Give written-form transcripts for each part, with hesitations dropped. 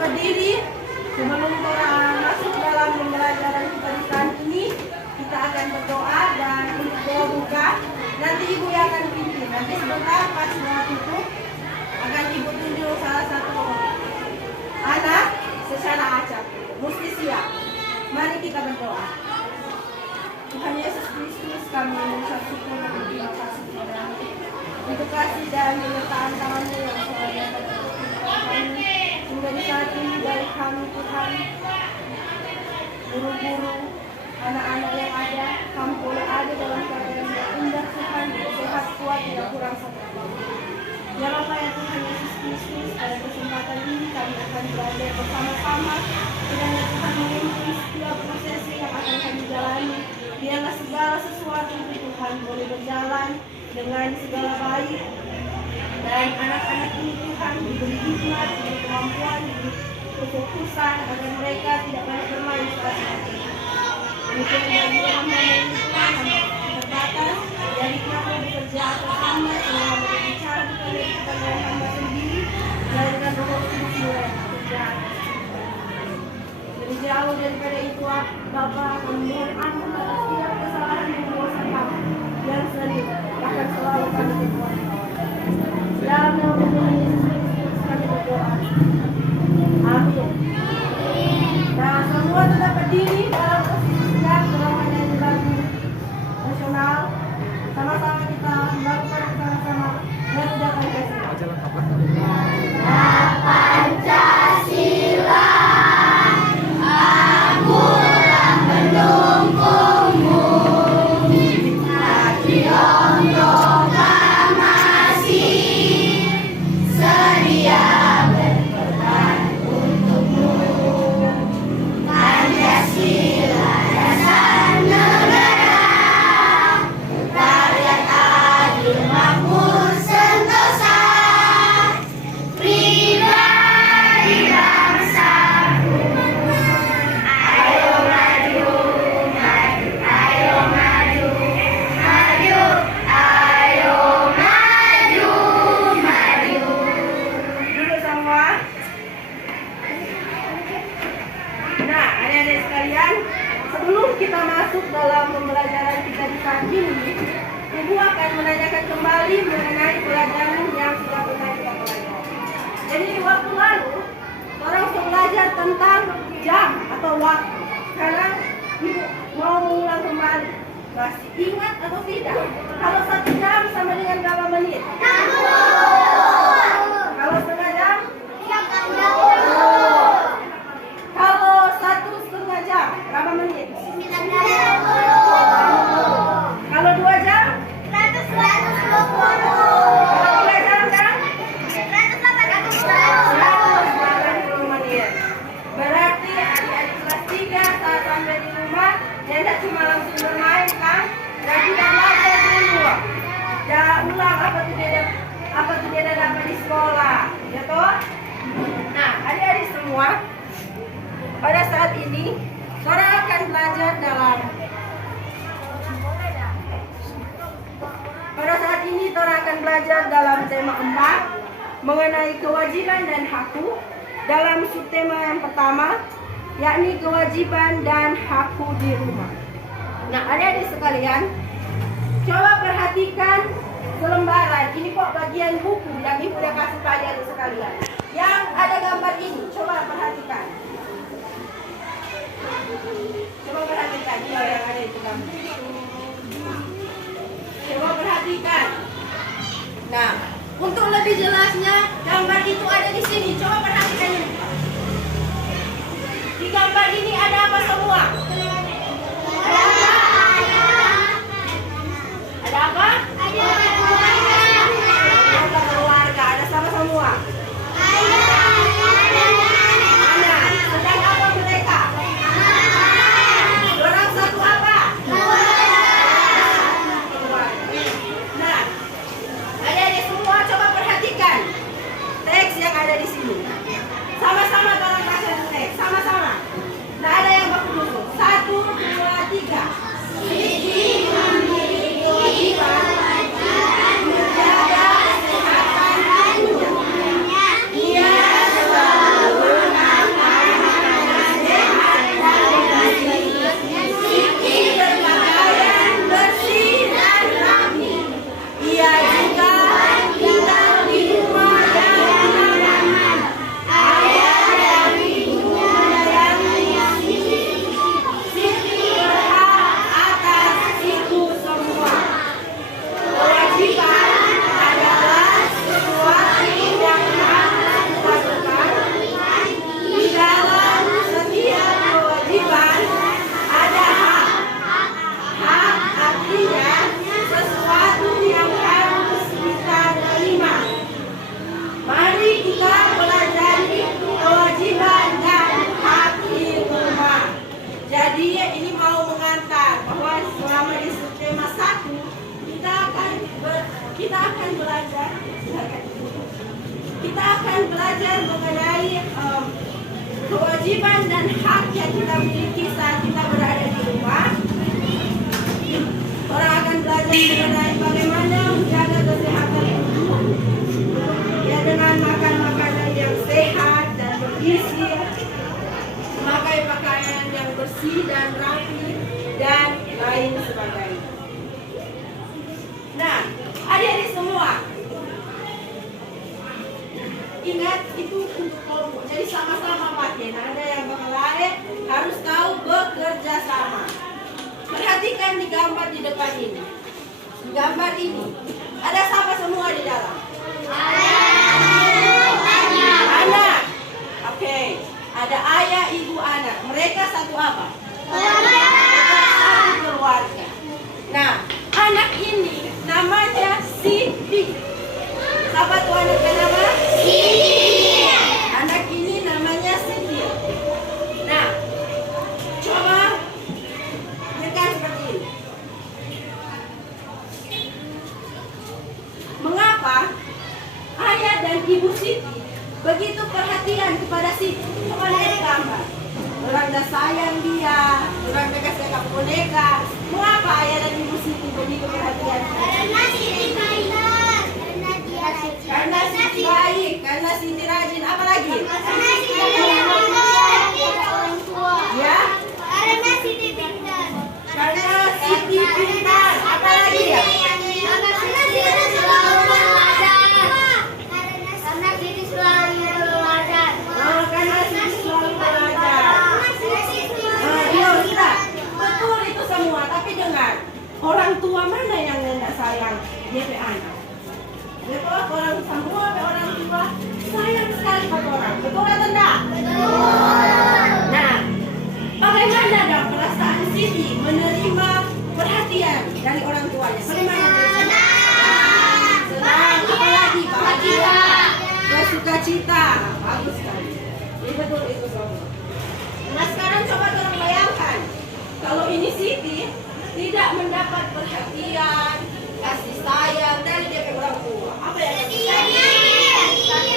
berdiri. Sebelum kita masuk dalam pembelajaran kita di saat ini, kita akan berdoa dan untuk doa buka. Nanti ibu yang akan pimpin. Nanti sebentar pas doa tutup akan ibu tunjuk salah satu anak secara acak. Mesti siap. Mari kita berdoa. Tuhan Yesus Kristus, kami mengucap syukur dan terima kasih kepada-Mu untuk kasih dan penyertaan tangan-Mu yang selalu ada dalam kehidupan kami. Hingga di saat ini dari kami Tuhan, guru-guru, anak-anak yang ada, kami boleh ada dalam keadaan yang indah Tuhan, sehat, kuat, tidak kurang satu apapun. Biarlah ya Tuhan Yesus Kristus, pada kesempatan ini kami akan belajar bersama-sama. Kiranya Tuhan memimpin setiap prosesi yang akan kami jalani. Biarlah segala sesuatu itu Tuhan boleh berjalan dengan segala baik. Dan anak-anak ini Tuhan diberi hikmat, diberi kemampuan, diberi kefokusan agar mereka tidak banyak bermain seperti itu. Demikian bagi hamba ini Tuhan, hamba terbatas, dari kenapa bekerja atas hamba, sehingga berbicara bukan dari kepada hamba sendiri, melainkan Roh Kudus yang bekerja atas hamba. Jadi jauh daripada itu, Bapa, kami mohon ampun atas setiap kesalahan dan dosa kami yang sering akan selalu kami berbuat. Dalam nama Tuhan Yesus Kristus kami berdoa. Amin. Nah, semua tetap berdiri dalam posisi tegak dalam menyanyi lagu nasional. Sama-sama kita melakukan bersama-sama Garuda Pancasila. Pancasila, amulah pendukungmu, hati untuk masih sedia berkorban untukmu. Pancasila dasar negara, rakyat adil makmur sentosa, pribadi bangsaku. Ayo maju, maju, ayo maju, maju, ayo maju, maju. Duduk semua. Nah, adik-adik sekalian, sebelum kita masuk dalam pembelajaran kita di saat ini, Ibu akan menanyakan kembali mengenai pelajaran yang sudah pernah kita pelajari. Jadi di waktu lalu, orang sudah belajar tentang jam atau waktu. Sekarang Ibu mau mengulang kembali. Masih ingat atau tidak? Kalau 1 jam sama dengan berapa menit? Kalau setengah jam? Kalau 1,5 jam, berapa menit? Kalau 2 jam? 3 jam kan? 180 menit. Berarti adik-adik kelas 3 saat sampai di rumah, tidak cuma langsung bermain kan? Dan tidak belajar dulu. Dan ulang apa tidak dapat di sekolah, ya toh? Nah, adik-adik semua, pada saat ini, saudara akan belajar dalam tema 4 mengenai kewajiban dan hakku. Dalam subtema yang pertama, yakni kewajiban dan hakku di rumah. Nah, adik-adik sekalian, coba perhatikan selembaran. Ini kok bagian buku yang Ibu udah kasih ke adik-adik sekalian. Yang ada gambar ini, coba perhatikan. Coba perhatikan, ini yang ada itu gambar. Coba perhatikan. Nah, untuk lebih jelasnya, gambar itu ada di sini. Coba perhatikan ini. Di gambar ini ada apa semua? Ada apa? Ada keluarga, ada sama semua. Anak, sedang apa mereka? Orang satu apa? Nah, adik-adik semua coba perhatikan teks yang ada di sini. Sama-sama dalam bahasa teks, sama-sama. Nah, ada yang baku dulu. 1, 2, 3. Siji memiliki kewajiban menjaga kesehatan tubuhnya. Ia selalu kita pelajari kewajiban dan hak di rumah. Jadi ini mau mengantar bahwa selama di tema 1 kita akan belajar mengenai kewajiban dan hak yang kita miliki saat kita berada di rumah. Orang akan belajar mengenai bagaimana menjaga kesehatan tubuh, ya, dengan makan makanan yang sehat dan bergizi, memakai pakaian yang bersih dan rapi, dan lain sebagainya. Nah, adik-adik semua, ingat itu untuk kelompok. Jadi sama-sama pakai. Nah, ada yang lain harus tahu bekerja sama. Perhatikan di gambar di depan ini. Di gambar ini ada siapa semua di dalam? Anak. Oke. Ada ayah, ibu, anak. Mereka satu apa? Satu keluarga. Nah, anak ini namanya Siti. Siapa tuh anaknya nama? Siti. Anak ini namanya Siti. Nah, coba lihat seperti ini. Mengapa ayah dan ibu Siti begitu perhatian kepada Siti? Coba lihat gambar. Orang dah sayang dia, orang dah kasih boneka. Mengapa ayah dan ibu Siti begitu perhatian? Karena Siti baik. Karena Siti baik, karena Siti rajin. Apa lagi? Karena Siti orang tua. Ya? Karena Siti pintar. Karena Siti pintar. Apa lagi ya? Karena Siti selalu belajar. Karena Siti selalu belajar. Oh, karena Siti selalu belajar. Iya, sudah. Betul itu semua. Tapi dengar, orang tua mana yang tidak sayang dia ke anak? Betul, orang semua orang tua sayang sekali pada orang. Betul atau tidak? Betul. Nah, bagaimana dong perasaan Siti menerima perhatian dari orang tuanya? Bagaimana dia? Senang, apalagi bahagia, bersuka cita. Bagus sekali. Ini betul itu semua. Nah, sekarang coba tolong bayangkan kalau ini Siti tidak mendapat perhatian, kasih sayang dari dia orang tua. Apa yang terjadi?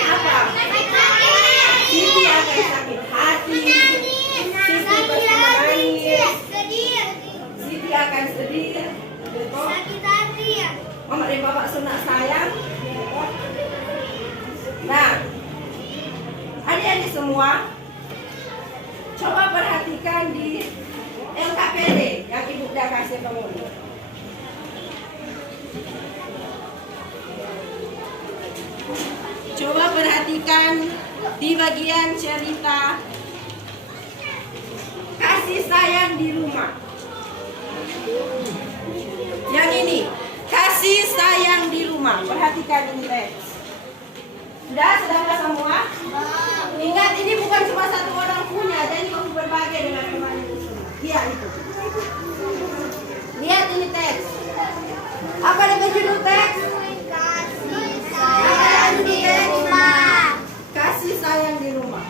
Apa? Siti akan sakit hati. Siti pasti menangis. Siti akan sedih. Betul? Mama dan bapak sunat sayang. Nah, adik-adik semua, coba perhatikan di LKPD yang ibu udah kasih kamu. Coba perhatikan di bagian cerita kasih sayang di rumah. Yang ini, kasih sayang di rumah. Perhatikan ini teks. Sudah semua? Ingat ini bukan cuma satu orang punya, jadi kamu berbagi dengan teman itu semua. Lihat itu. Lihat ini teks. Apa itu judul teks? Kasih sayang di rumah.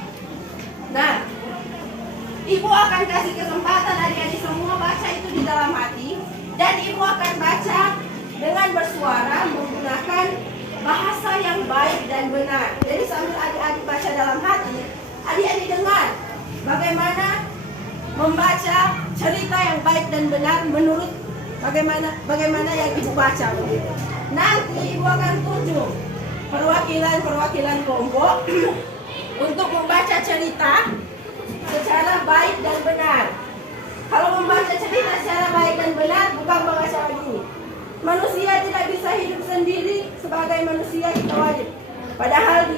Nah, ibu akan kasih kesempatan adik-adik semua baca itu di dalam hati, dan ibu akan baca dengan bersuara menggunakan bahasa yang baik dan benar. Jadi sambil adik-adik baca dalam hati, adik-adik dengar bagaimana membaca cerita yang baik dan benar menurut bagaimana yang ibu baca begitu. Nanti ibu akan tunjuk perwakilan kelompok untuk membaca cerita secara baik dan benar. Kalau membaca cerita secara baik dan benar, bukan membaca begini. Manusia tidak bisa hidup sendiri sebagai manusia kita wajib. Padahal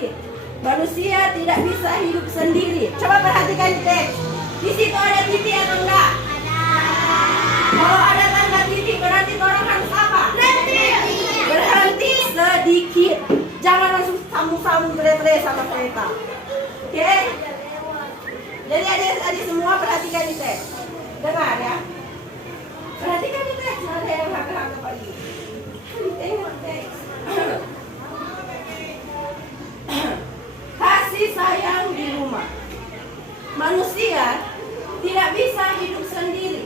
manusia tidak bisa hidup sendiri. Coba perhatikan teks. Di situ ada titik atau enggak? Kalau ada tanda titik berarti orang harus apa? Berhenti sedikit. Jangan langsung sambung-sambung tere-tere sama kereta. Oke? Jadi adik-adik semua perhatikan di teks. Dengar ya. Perhatikan di teks. Ada yang haka-haka pagi. Tengok teks. sayang di rumah. Manusia tidak bisa hidup sendiri.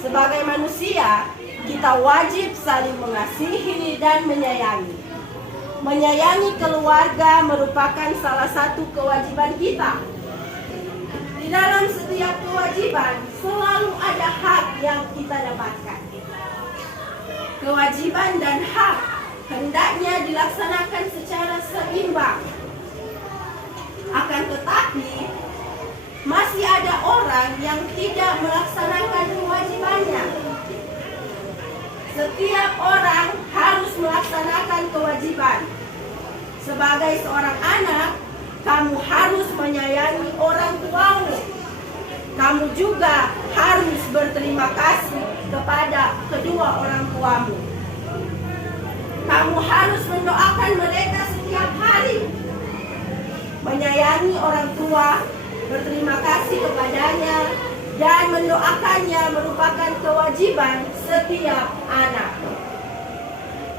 Sebagai manusia, kita wajib saling mengasihi dan menyayangi. Menyayangi keluarga merupakan salah satu kewajiban kita. Di dalam setiap kewajiban selalu ada hak yang kita dapatkan. Kewajiban dan hak hendaknya dilaksanakan secara seimbang. Akan tetapi, masih ada orang yang tidak melaksanakan kewajibannya. Setiap orang harus melaksanakan kewajiban. Sebagai seorang anak, kamu harus menyayangi orang tuamu. Kamu juga harus berterima kasih kepada kedua orang tuamu. Kamu harus mendoakan mereka setiap hari. Menyayangi orang tua, berterima kasih kepadanya, dan mendoakannya merupakan kewajiban setiap anak.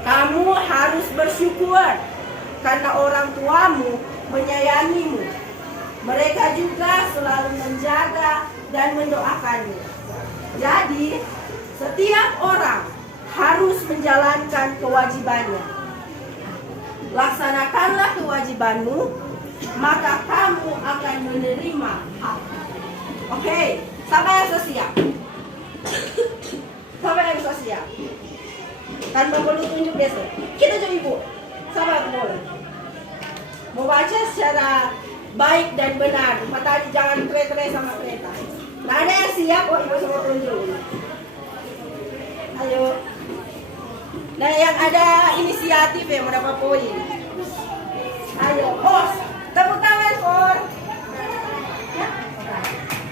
Kamu harus bersyukur karena orang tuamu menyayangimu. Mereka juga selalu menjaga dan mendoakanmu. Jadi, setiap orang harus menjalankan kewajibannya. Laksanakanlah kewajibanmu, maka kamu akan menerima hak. Oke, siapa yang sudah siap? Siapa yang sudah siap? Tanpa perlu tunjuk besok. Kita jadi ibu. Siapa yang boleh? Membaca secara baik dan benar. Matanya jangan kere-kere sama kereta. Nah, ada yang siap? Oh, ibu semua tunjuk. Ayo. Nah, yang ada inisiatif ya mendapat poin. Ayo, bos. Tepuk tangan for.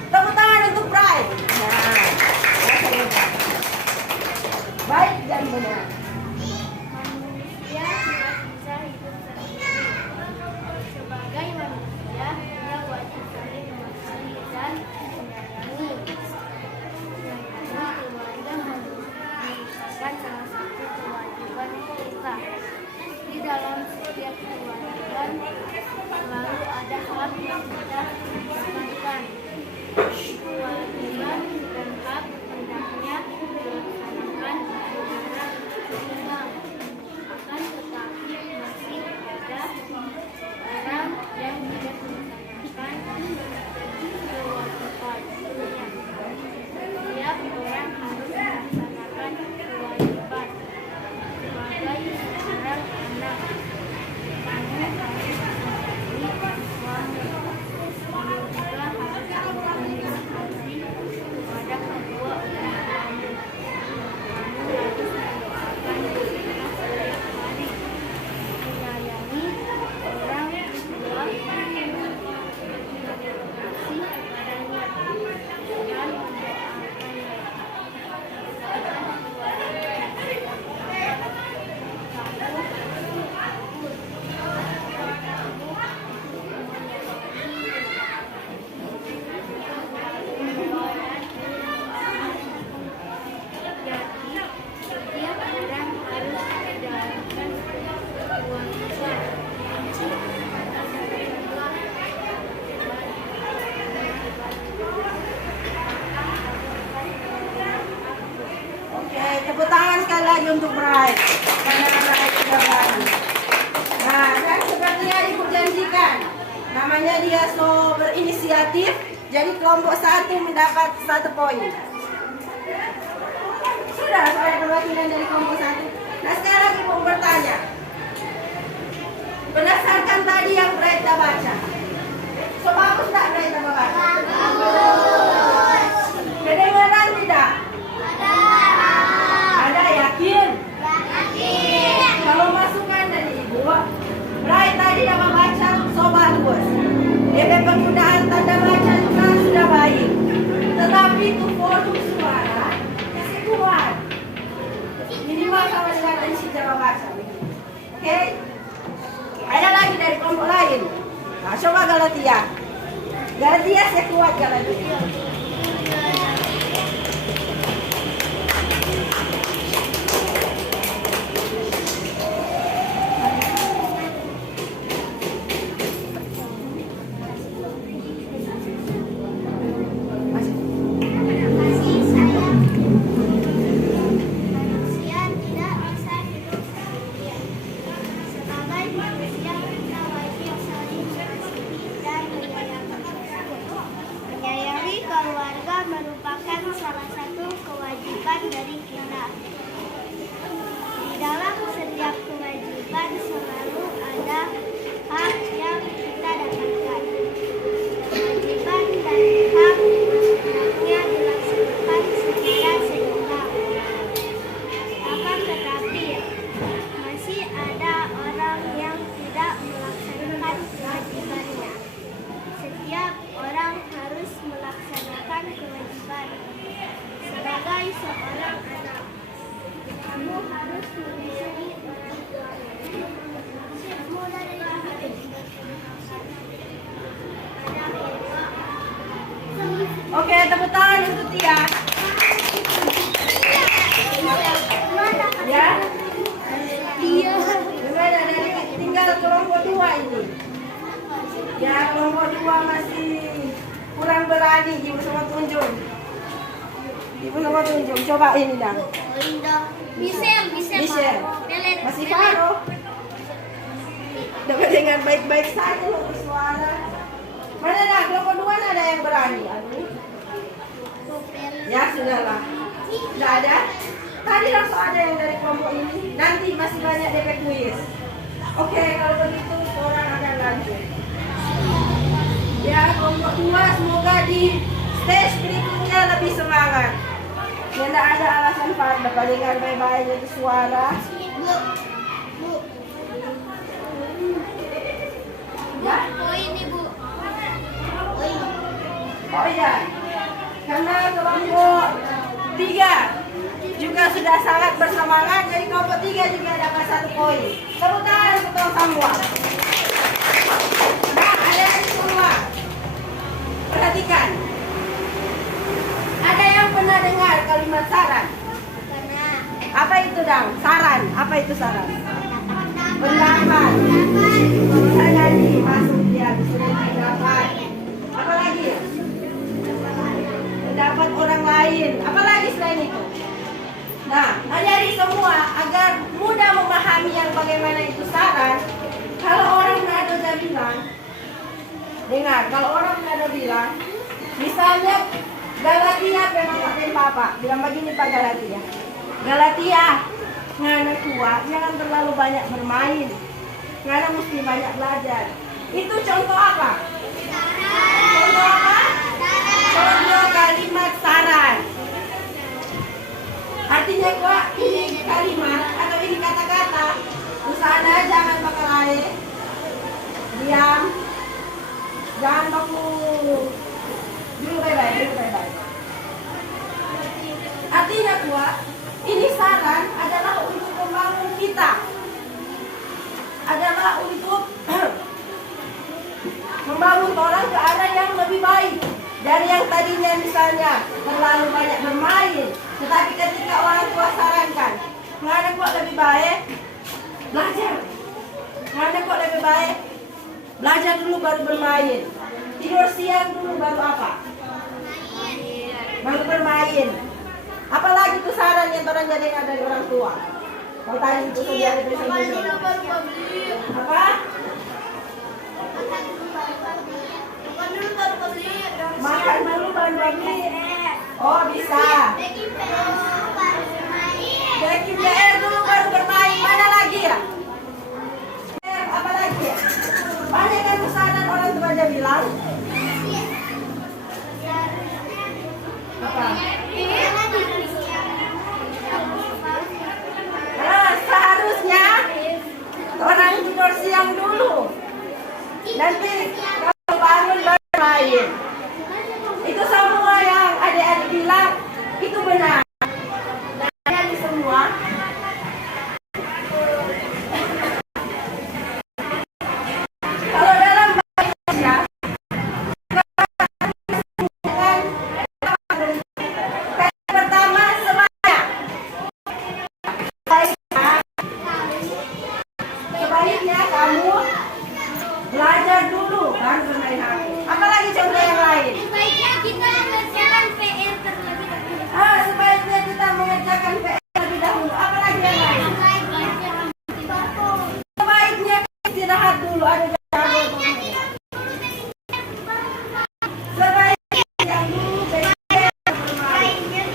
Tepuk tangan untuk Pride. Nah, baik dan benar. Manusia tidak bisa hidup sendiri. Sebagai manusia, dia wajib saling mengasihi dan menyayangi. Keluarga merupakan salah satu kewajiban kita. Di dalam setiap kewajiban selalu ada hak yang kita dapatkan. Kewajiban dan hak hendaknya dilaksanakan secara seimbang. Akan tetapi masih ada orang yang tidak melaksanakan kewajibannya. Setiap orang harus melaksanakan kewajiban. Sebagai seorang anak, kamu harus mengasihi suami. Kamu juga harus berterima kasih kepada kedua orang tuamu. Kamu harus mendoakan mereka setiap hari. Menyayangi orang tua, berterima kasih kepadanya, dan mendoakannya. Setiap orang harus menjalankan kewajiban. Oke, tepuk tangan sekali lagi untuk Bright. Karena Bright sudah berani. Nah, dan seperti yang ibu janjikan, namanya dia so berinisiatif, jadi kelompok satu mendapat 1 poin. Sudah, saya perwakilan dari kelompok satu. Nah, sekarang ibu bertanya. Berdasarkan tadi yang Bright baca, so bagus tak Bright baca? Bagus. Kedengaran tidak? Ada, yakin? Yakin. Kalau masukan dari ibu, Bright tadi yang membaca so bagus. DP penggunaan tanda baca juga sudah baik. Tetapi itu volume suara masih kuat. Minimal sama dengan tensi cara baca. Oke? Ada lagi dari kelompok lain. Nah, coba Galatia. Galatia saya kuat Galatia. salah satu kewajiban dari kita. Di dalam setiap kewajiban selalu ada hak yang kita dapatkan. Kewajiban dan hak hendaknya dilaksanakan secara seimbang. Akan tetapi, masih ada orang yang tidak melaksanakan kewajibannya. Setiap orang harus melaksanakan kewajiban. Sebagai seorang anak, kamu harus menyusui orang tuamu. Mulai dari Oke, tepuk tangan untuk Tia. Ya. Iya. Gimana dari tinggal kelompok 2 ini? Ya, kelompok 2 masih kurang berani. Ibu sama tunjuk. Ibu sama tunjuk. Coba ini dah. Michelle. Masih Faro. Dapat dengar baik-baik saja loh suara. Mana dah kelompok 2 ada yang berani? Aduh. Ya sudahlah. Tidak ada. Tadi langsung ada yang dari kelompok ini. Nanti masih banyak DP kuis. Oke, kalau begitu orang akan lanjut. Ya, kelompok 2 semoga di stage berikutnya lebih semangat. Ya, tidak ada alasan pada palingan baik-baik itu suara. Ya? Oh iya, karena kelompok 3 juga sudah sangat bersemangat, jadi kelompok 3 juga dapat 1 poin. Tepuk tangan untuk semua. Nah, ada yang semua. Perhatikan. Ada yang pernah dengar kalimat saran? Apa itu dong? Saran. Apa itu saran? Pendapat. Bisa jadi masuk dia bisa pendapat. Apa lagi? Pendapat orang lain. Apa lagi selain itu? Nah, ajari semua agar mudah memahami yang bagaimana itu saran. Kalau orang nggak ada bilang, dengar. Kalau orang nggak ada bilang, misalnya Galatia pengen papa bilang begini Pak Galatia. Galatia, ngana tua, jangan terlalu banyak bermain. Ngana mesti banyak belajar. Itu contoh apa? Contoh apa? Contoh kalimat saran. Artinya gua ini kalimat atau ini kata-kata usaha jangan pakai air, diam, jangan baku, dulu bye-bye. Artinya gua ini saran adalah untuk membangun kita, adalah untuk membangun orang ke arah yang lebih baik dari yang tadinya misalnya terlalu banyak bermain. Tetapi ketika orang tua sarankan, mana kok lebih baik belajar, mana kok lebih baik belajar dulu baru bermain, tidur siang dulu baru apa? Baru bermain. Apalagi tuh saran yang orang jadi dari orang tua. Kalau tadi itu saja ada tulisan apa? Makan dulu baru beli. Oh bisa. Baking PR dulu baru bermain. Mana lagi ya? Apa lagi ya? Banyak yang kesadaran orang tua aja bilang. Apa? Nah, seharusnya orang tidur siang dulu. Nanti kalau bangun baru main. Itu semua yang adik-adik bilang itu benar. Dan semua kalau dalam bahasa Indonesia pertama sebaiknya kamu belajar dulu baru bermain HP. Apalagi contoh yang lain? Sebaiknya kita mengerjakan PR terlebih dahulu. Sebaiknya kita mengerjakan PR terlebih dahulu. Apalagi yang lain? Sebaiknya istirahat dulu. Ada jago. Sebaiknya yang dulu bermain.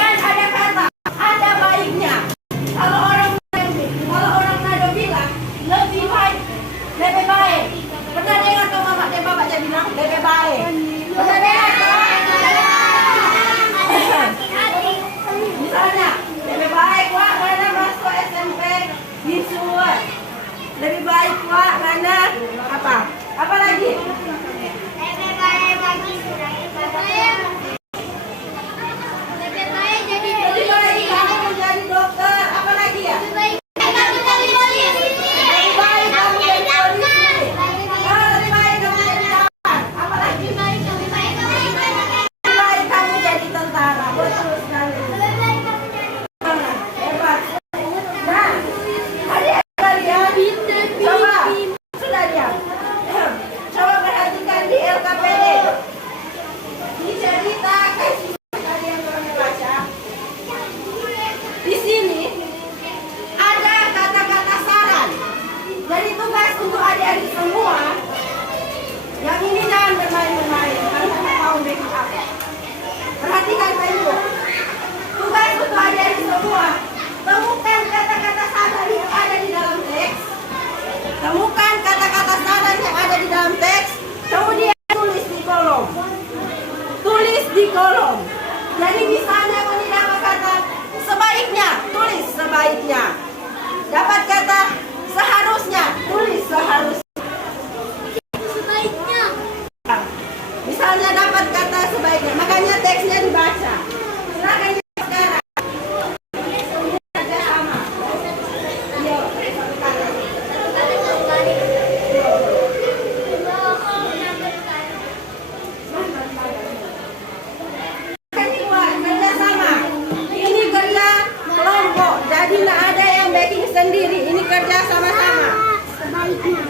Kemudian ada kata, ada baiknya. Kalau orang nado bilang lebih baik, lebih baik. Pernah dengar tuh mama dan bapak dia bilang lebih baik. Pernah dengar tuh? Misalnya lebih baik wah karena masuk SMP di Suwon. Lebih baik wah karena apa? Apa lagi? Lebih baik bagi lebih baik jadi Lebih baik kamu menjadi dokter. Apa lagi ya? lebih baik kamu jadi polisi. Lebih baik kamu jadi polisi. Lebih baik kamu jadi dawan. Apa lagi? Lebih baik kamu Lebih baik kamu jadi tentara. Betul sekali. Hebat. Nah, adik sekalian, coba sudah lihat. Coba perhatikan di LKPD. Ini cerita kasih kalian pernah baca. Di sini ada kata-kata saran. Jadi tugas untuk adik-adik semua. Yang ini jangan bermain-main karena mau make up. Perhatikan baik-baik. Tugas untuk adik-adik semua. Temukan kata-kata saran yang ada di dalam teks. Temukan kata-kata saran yang ada di dalam teks. Kemudian tulis di kolom. Tulis di kolom. Jadi misalnya kalau dapat kata sebaiknya, tulis sebaiknya. Dapat kata seharusnya, tulis seharusnya. Sebaiknya Misalnya dapat kata sebaiknya, makanya teksnya dibaca. Silakan sekarang. Kerja sama. Yuk, keluar kerja sama. Ini kerja kelompok. Jadi nggak ada yang backing sendiri. Ini kerja sama-sama. sebaiknya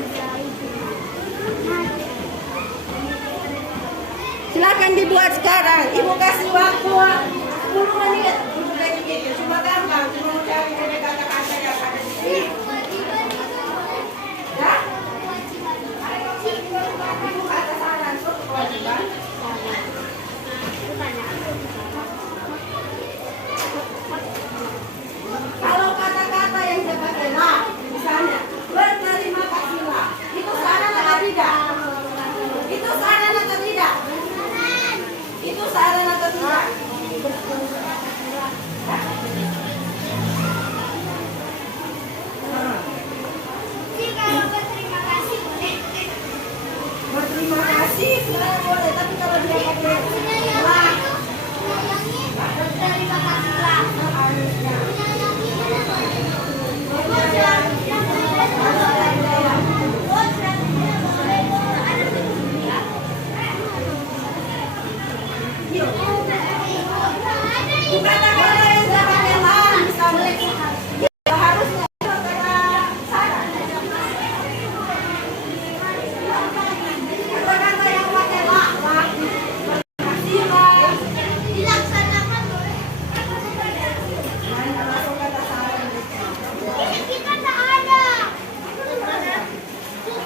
Silakan dibuat sekarang. Ibu kasih waktu 10 menit untuk kayak gitu. Cuma gampang, cuma mencari kata-kata yang ada di sini. Ya? Ibu kata saran, suatu kewajiban. Kalau kata-kata yang saya pakai lah, misalnya berterima kasihlah, itu saran atau tidak? Itu saran atau tidak? Itu saran atau tidak? kalau berterima kasih boleh. Berterima kasih sebenarnya boleh, tapi kalau dia pakai lah, Berterima kasihlah. harusnya. Kata-kata yang saya pakai lah, misalnya harusnya kata saran. Kata-kata yang pakai lah, kasih lah. Dilaksanakan boleh. Nah, masuk kata saran. Kita tak ada.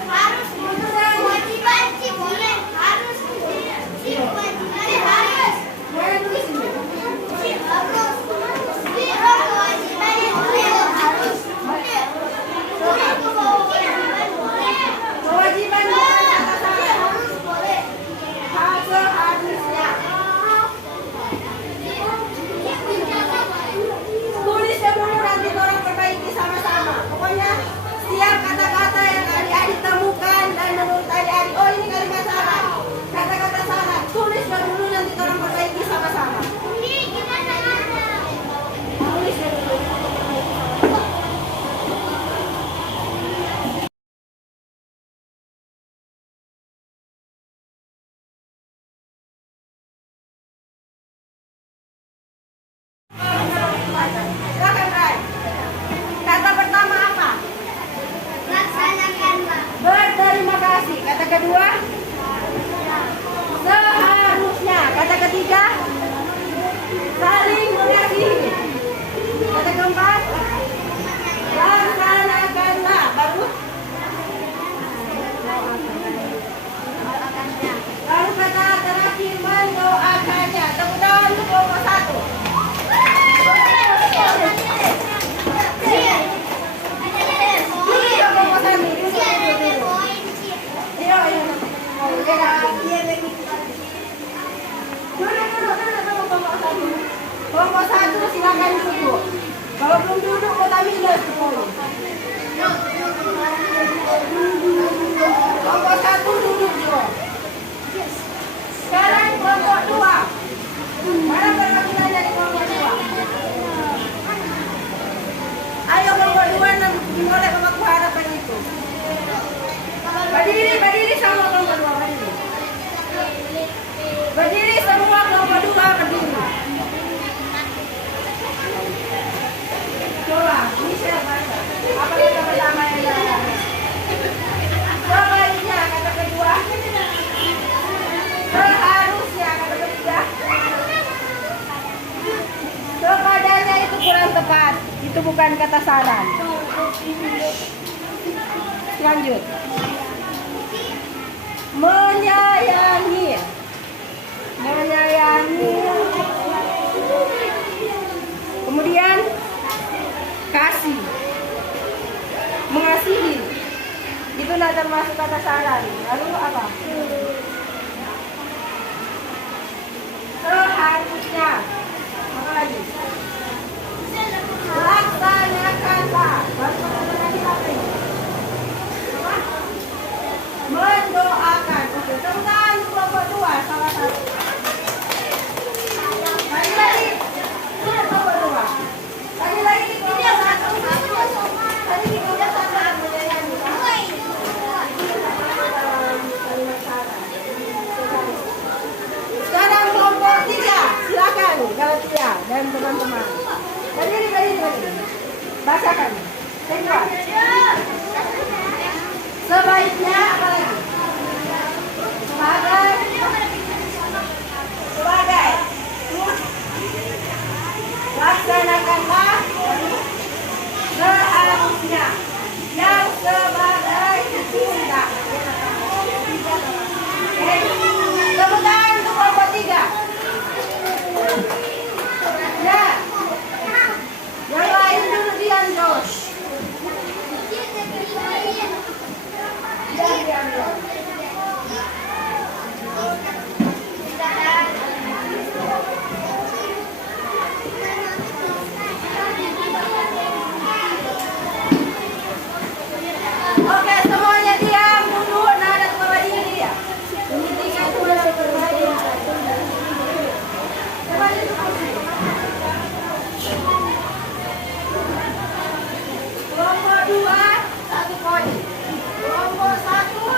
Harus kewajiban sih boleh. Harus kewajiban harus. Boleh tulis ini. Harus. Kewajiban boleh harus. Kewajiban boleh. Kewajiban bukan kata saran. Harus boleh. Seharusnya. Tulisnya dulu nanti orang perbaiki sama-sama. Pokoknya setiap kata-kata yang adik-adik temukan dan menurut adik-adik, oh ini kalimat saran. Kata-kata saran, tulisnya dulu nanti orang perbaiki sama-sama. Kita tak ada. Tulisnya dulu. Silakan, Rai. Kata pertama apa? Laksanakanlah. Berterima kasih. Kata kedua, seharusnya. Kata ketiga, saling mengasihi. Kata keempat, laksanakanlah. Baru, lalu kata terakhir, mendoakannya. Tepuk tangan untuk kelompok 1. Kalau belum duduk, kau tak minat semuanya. Kelompok 1 duduk juga. Sekarang kelompok 2. Mana perwakilannya di kelompok 2? Ayo kelompok 2 dimulai mamaku harapan itu. Berdiri sama kelompok 2, berdiri. Berdiri semua kelompok 2 berdiri. Coba, ini siapa? Apa kata pertama yang jalan? Sebaliknya kata kedua. Seharusnya kata ketiga. Kepadanya itu kurang tepat. Itu bukan kata saran. Lanjut. Menyayangi. Menyayangi. Kemudian kasih. Mengasihi. Itulah termasuk kata saran. Lalu apa? Seharusnya. Apa lagi? Laksanakanlah. Mendoakan. Oke, tentang kelompok 2 salah satu. Lagi. Kelompok 2. Lagi kelompok 1. Tadi di kelompok 1 menyayangi. Sekarang kelompok 3. Silakan Galatia dan teman-teman. Berdiri. Bacakan. Tengok. Sebaiknya apa lagi? Sebagai laksanakanlah seharusnya yang sebagai tindak. Tepuk tangan untuk kelompok 3. Ya. Yang lain duduk diam terus. Diam. Oke, semuanya diam dulu. Nada ke bawah diri ya. Ini 3 itu adalah terbaik. Kembali ke kursi. Kelompok 2 1 poin. Kelompok 1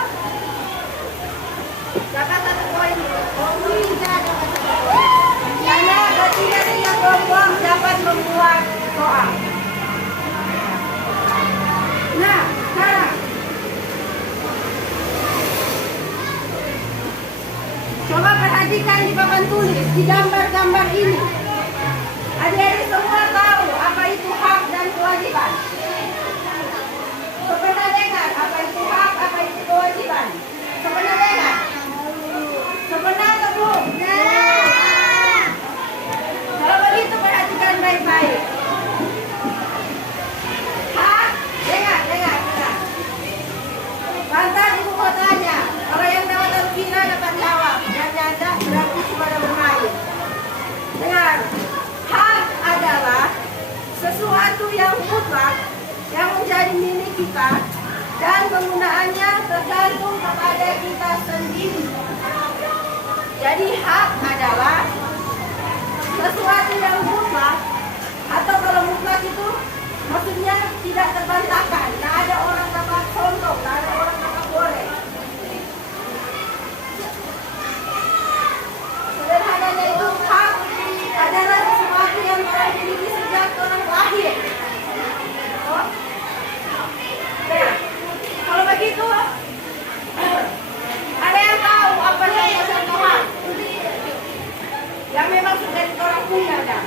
dapat 1 poin. Kelompok 3 dapat 1 poin. Karena ketiga kelompok dapat membuat soal. Nah, sekarang coba perhatikan di papan tulis, di gambar-gambar ini. Adik-adik semua tahu apa itu hak dan kewajiban. Pernah dengar apa itu hak, apa itu kewajiban? Pernah dengar? Pernah atau belum? Kalau begitu perhatikan baik-baik. Hak, dengar. Pantas ibu mau tanya. Kalau yang dapat terkira dapat jawab. Yang tidak berarti cuma ada bermain. Dengar. Hak adalah sesuatu yang mutlak yang menjadi milik kita dan penggunaannya tergantung kepada kita sendiri. Jadi hak adalah sesuatu yang mutlak, atau kalau mutlak itu maksudnya tidak terbantahkan. Tidak ada orang dapat contoh, tidak ada orang dapat boleh. Sederhananya itu hak adalah sesuatu yang orang miliki sejak orang lahir. Oh? Nah, kalau begitu, ada yang tahu apa yang maksud hak? Yang memang sudah orang punya dah.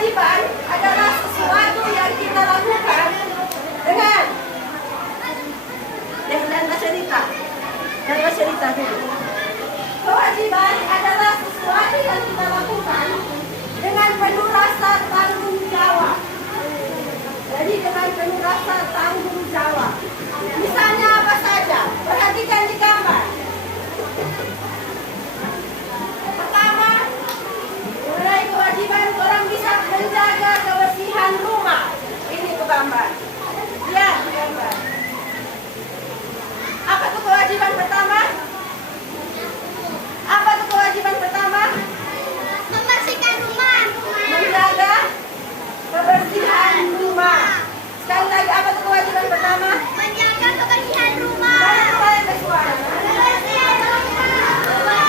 kewajiban adalah sesuatu yang kita lakukan dengan dan cerita. Dan cerita dulu. Kewajiban adalah sesuatu yang kita lakukan dengan penuh rasa tanggung jawab. Jadi dengan penuh rasa tanggung jawab. Misalnya apa saja? Perhatikan di gambar. Pertama, mulai kewajiban orang bisa menjaga kebersihan rumah. Ini tuh gambar. Lihat gambar. Apa tuh kewajiban pertama? Apa tuh kewajiban pertama? Membersihkan rumah. Menjaga kebersihan rumah. Sekali lagi, apa tuh kewajiban pertama? Menjaga kebersihan rumah. Mana kalian bersuara? Kebersihan rumah.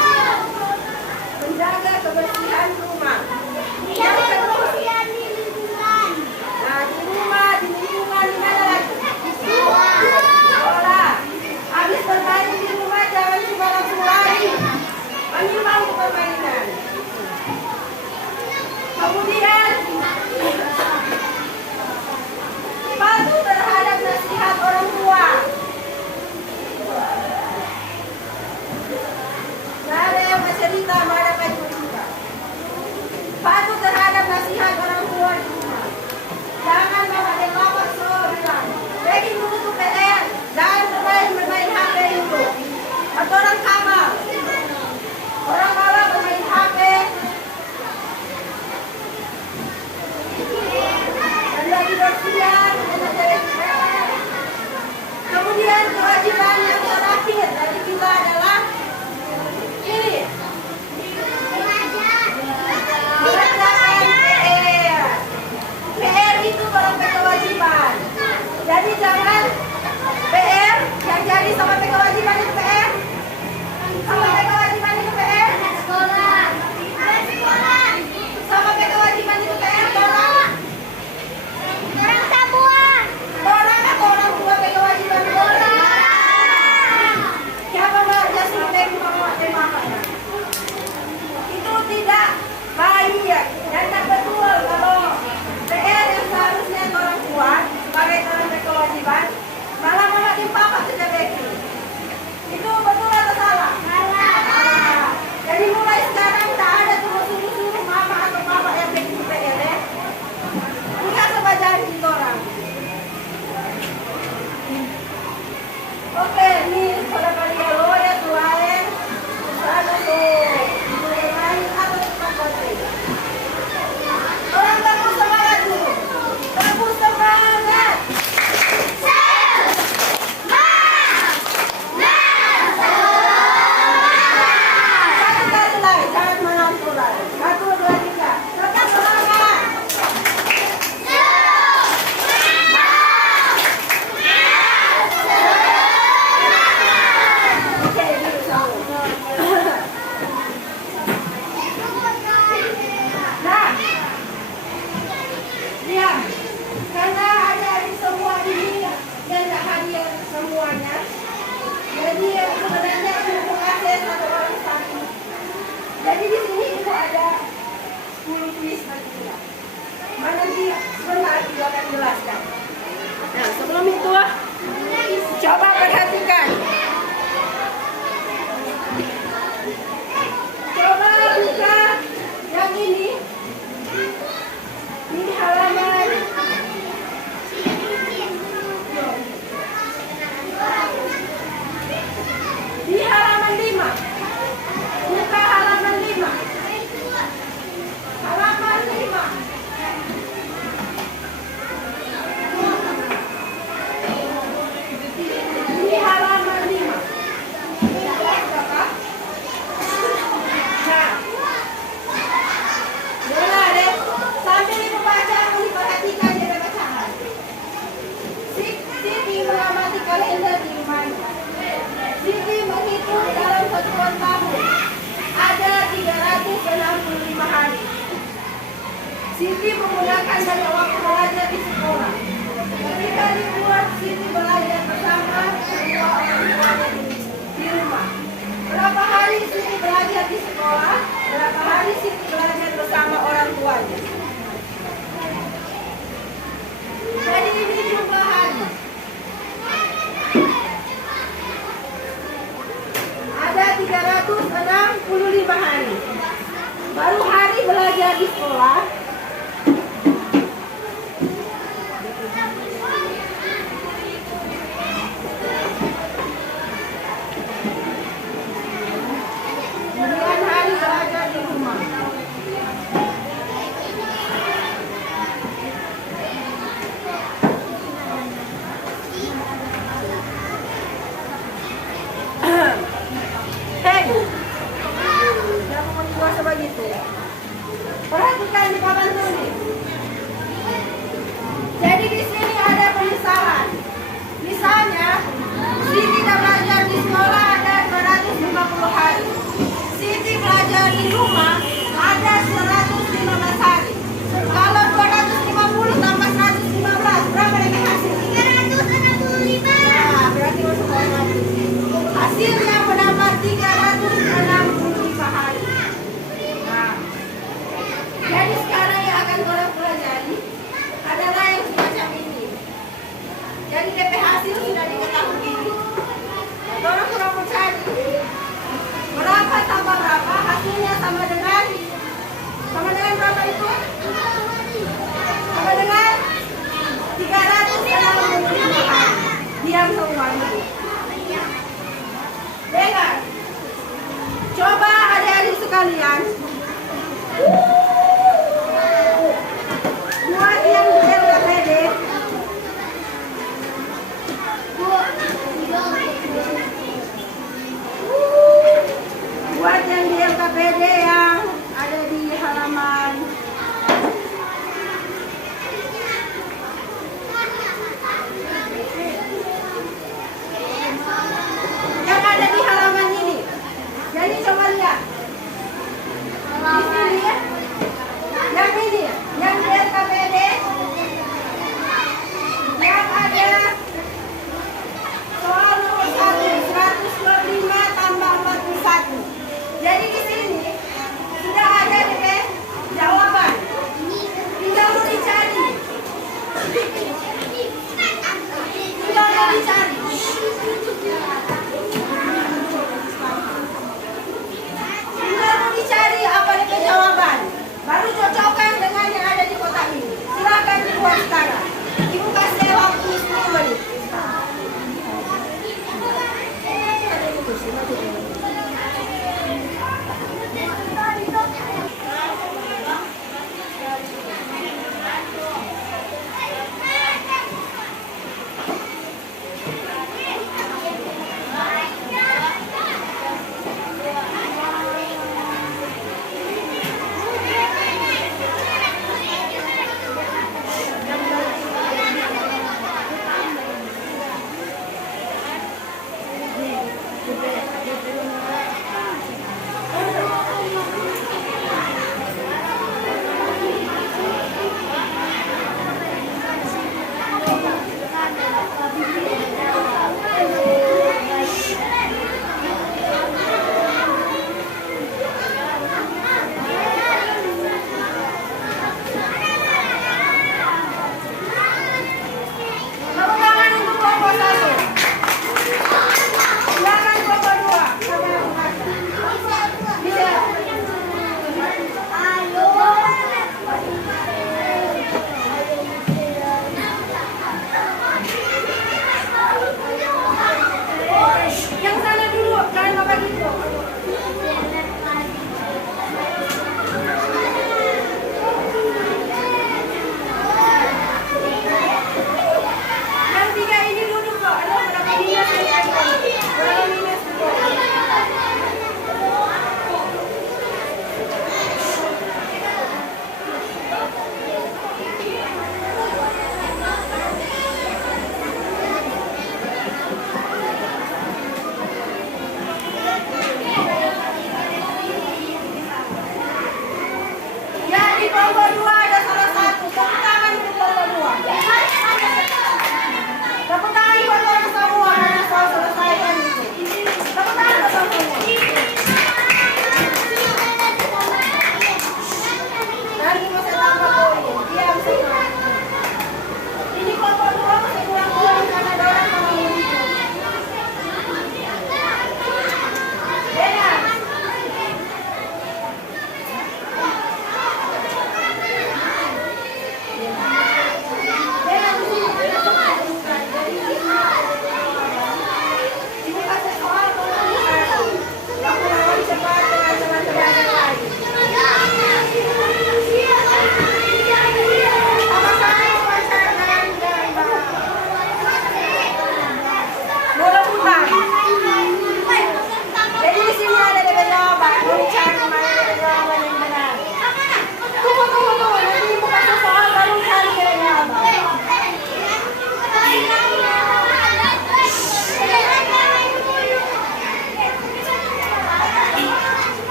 Menjaga kebersihan rumah. Menjaga kebersihan di lingkungan. Nah, di rumah, di lingkungan, di mana lagi? Di sekolah. Sekolah. Habis bermain di rumah jangan cuma langsung lari. Menyimak permainan. Kemudian patuh terhadap nasihat orang tua. Nah, ada yang bercerita, ada yang juga. Patuh terhadap nasihat orang tua di rumah. Jangan bawa dan bawa selalu bilang, bikin dulu tuh PR, jangan bermain HP itu. Atau orang kamar, orang malah bermain HP. Dan lagi bersiap, kemudian kewajiban yang terakhir dari kita adalah ini. Mengerjakan PR. PR itu merupakan kewajiban. Jadi jangan PR yang jadi sampai kewajiban itu PR. Sampai kewajiban itu PR. Sekolah. Sekolah. Sampai kewajiban itu PR. Orang Orang semua. orang atau orang tua kewajiban orang. Siapa merasa sampai makan? Itu tidak baik dan tak betul kalau PR yang seharusnya orang tua sebagai orang berkewajiban malah memakai papa tidak baik. Itu betul atau salah? Salah. Jadi mulai sekarang tak ada suruh mama atau papa yang bikin PR ya. Enggak sebagian kita orang. Oke, ini pada kalian lo ya tuain. Ada tuh. Lain atau tempat kontri. Orang tepuk semangat dulu. Tepuk semangat. Satu kali lagi, jangan menonton lagi. 1, 2, 3. Tetap semangat. Oke, ini sama. Nah, lihat, karena ada di semua ini yang tidak hadir semuanya, jadi sebenarnya ibu akses atau orang sakit. Jadi di sini ibu ada 10 kuis bagi kita. Mana nanti sebentar ibu akan jelaskan. Nah, sebelum itu coba perhatikan. Coba buka yang ini. Ini halaman. Di halaman 5. Buka halaman 5. Halaman 5. Ini halaman 5. Nah, boleh deh. Sambil ibu baca, ibu perhatikan dia bacaan. Siti mengamati kalender di rumahnya. Siti menghitung dalam satuan tahun ada 365 hari. Siti menggunakan banyak waktu belajar di sekolah. Ketika dibuat, Siti belajar bersama semua orang tuanya di rumah. Berapa hari Siti belajar di sekolah? Berapa hari Siti belajar bersama orang tuanya?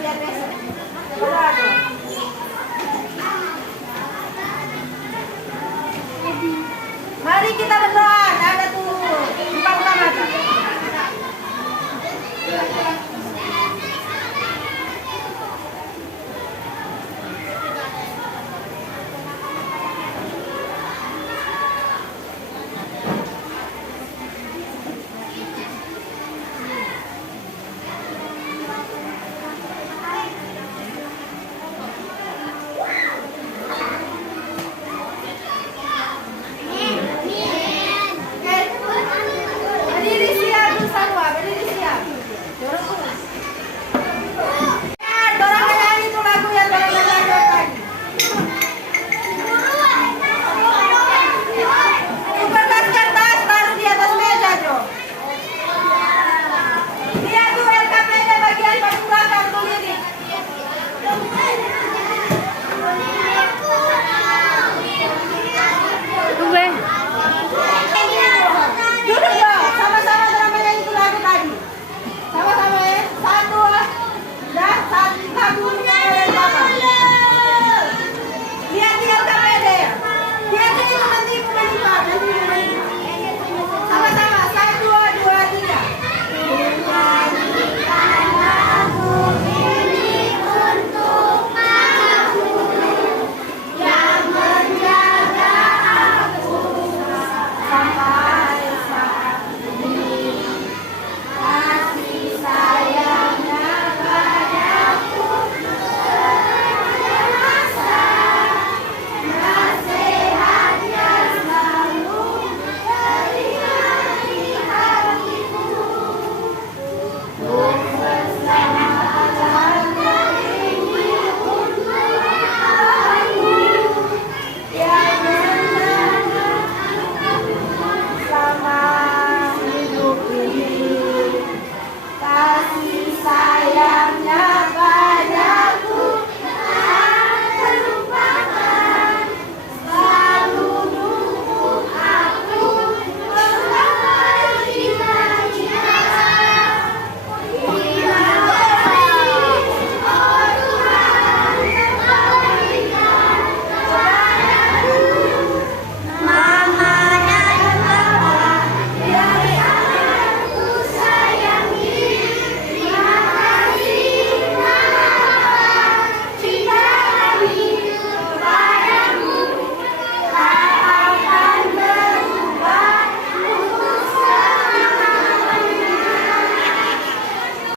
biar besok. Berdoa. Mari kita berdoa. Ada tuh. Buka mata. Berdiri siap dulu semua, berdiri siap. Dorong terus. Ya, dorong nyanyi tuh lagu yang dorong nyanyi tadi. Kertas taruh di atas meja, Jo. Lihat tuh LKP-nya bagian paling belakang tuh ini. Duduk dong, sama-sama dorong menyanyi itu lagu tadi. Sama-sama ya, satu, dah, satu,